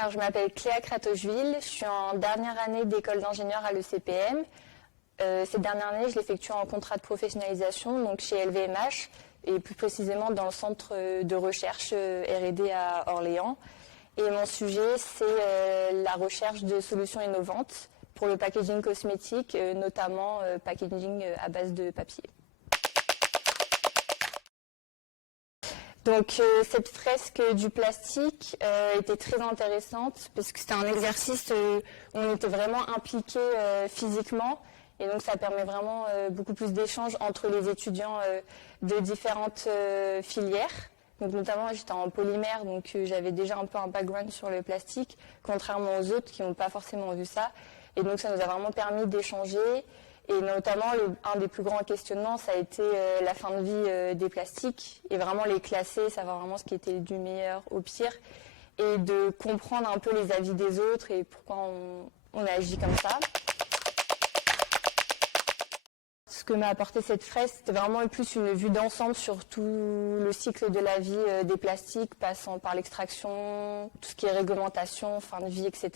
Alors, je m'appelle Cléa Kratochvil, je suis en dernière année d'école d'ingénieur à l'ECPM. Cette dernière année, je l'effectue en contrat de professionnalisation, donc chez LVMH, et plus précisément dans le centre de recherche R&D à Orléans. Et mon sujet, c'est la recherche de solutions innovantes pour le packaging cosmétique, notamment packaging à base de papier. Donc cette fresque du plastique était très intéressante parce que c'était un exercice où on était vraiment impliqué physiquement et donc ça permet vraiment beaucoup plus d'échanges entre les étudiants de différentes filières. Donc notamment j'étais en polymère donc j'avais déjà un peu un background sur le plastique contrairement aux autres qui n'ont pas forcément vu ça et donc ça nous a vraiment permis d'échanger. Et notamment, un des plus grands questionnements, ça a été la fin de vie des plastiques et vraiment les classer, savoir vraiment ce qui était du meilleur au pire et de comprendre un peu les avis des autres et pourquoi on agit comme ça. Ce que m'a apporté cette fresque, c'était vraiment plus une vue d'ensemble sur tout le cycle de la vie des plastiques, passant par l'extraction, tout ce qui est réglementation, fin de vie, etc.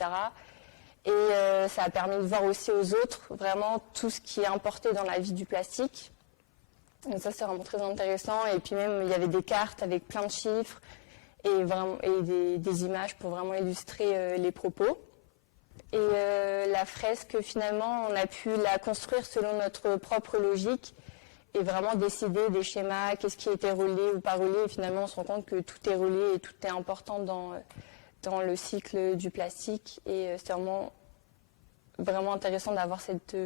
Et ça a permis de voir aussi aux autres vraiment tout ce qui est importé dans la vie du plastique. Donc ça, c'est vraiment très intéressant. Et puis même, il y avait des cartes avec plein de chiffres et des images pour vraiment illustrer les propos. Et la fresque, finalement, on a pu la construire selon notre propre logique et vraiment décider des schémas, qu'est-ce qui était relié ou pas relié. Et finalement, on se rend compte que tout est relié et tout est important dans le cycle du plastique et c'est vraiment intéressant d'avoir cette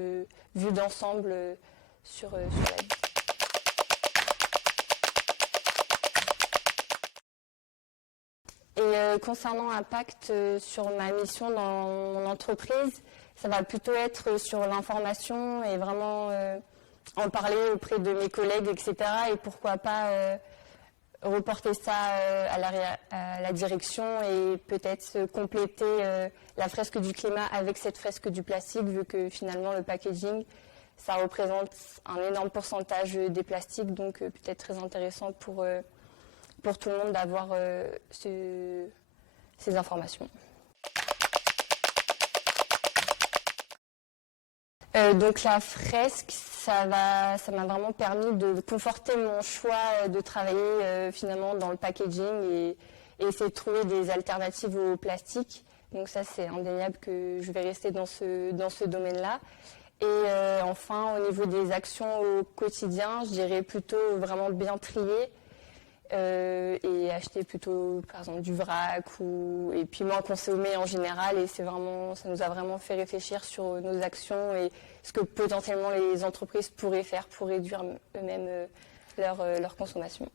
vue d'ensemble sur la vie. Et concernant l'impact sur ma mission dans mon entreprise, ça va plutôt être sur l'information et vraiment en parler auprès de mes collègues, etc. Et pourquoi pas reporter ça à la direction et peut-être compléter la fresque du climat avec cette fresque du plastique, vu que finalement le packaging, ça représente un énorme pourcentage des plastiques, donc peut-être très intéressant pour tout le monde d'avoir ces informations. Donc la fresque, ça m'a vraiment permis de conforter mon choix de travailler finalement dans le packaging et essayer de trouver des alternatives au plastique. Donc ça, c'est indéniable que je vais rester dans ce domaine-là. Et enfin, au niveau des actions au quotidien, je dirais plutôt vraiment bien trier et acheter plutôt, par exemple, du vrac et puis moins consommer en général. Et ça nous a vraiment fait réfléchir sur nos actions et ce que potentiellement les entreprises pourraient faire pour réduire eux-mêmes leur consommation.